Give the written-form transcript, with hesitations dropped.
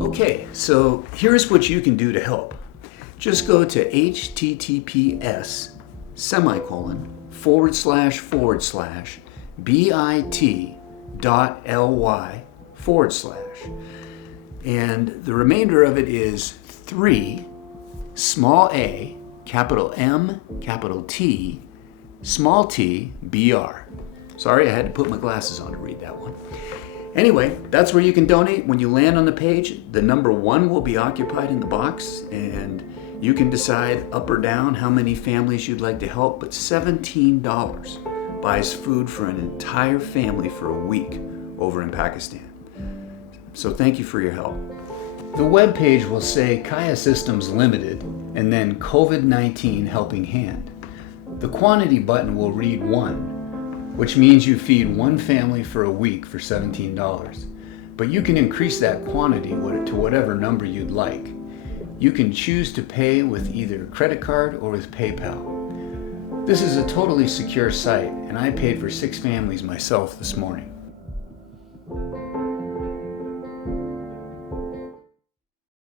Okay, so here's what you can do to help. Just go to https://bit.ly/, and the remainder of it is 3 small a, capital M, capital T, small t, BR. Sorry, I had to put my glasses on to read that one. Anyway, that's where you can donate. When you land on the page, the number 1 will be occupied in the box, and you can decide up or down how many families you'd like to help, but $17 buys food for an entire family for a week over in Pakistan. So thank you for your help. The web page will say Kaya Systems Limited and then COVID-19 Helping Hand. The quantity button will read 1, which means you feed one family for a week for $17. But you can increase that quantity to whatever number you'd like. You can choose to pay with either credit card or with PayPal. This is a totally secure site, and I paid for 6 families myself this morning.